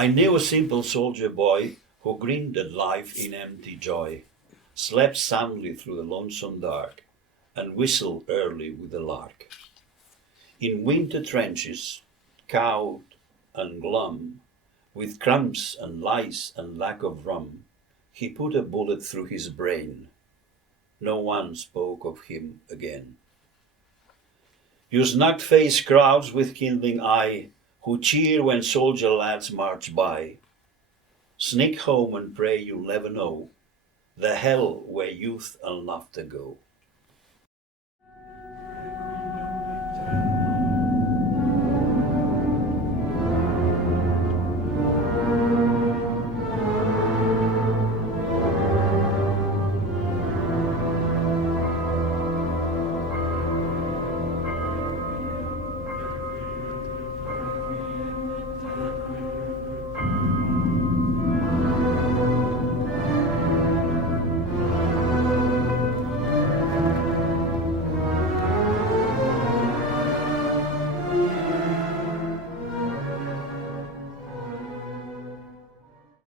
I knew a simple soldier boy who grinned at life in empty joy, slept soundly through the lonesome dark, and whistled early with the lark. In winter trenches, cowed and glum, with cramps and lice and lack of rum, he put a bullet through his brain. No one spoke of him again. You snug-faced crowds with kindling eye, who cheer when soldier lads march by, sneak home and pray you'll never know the hell where youth and laughter go.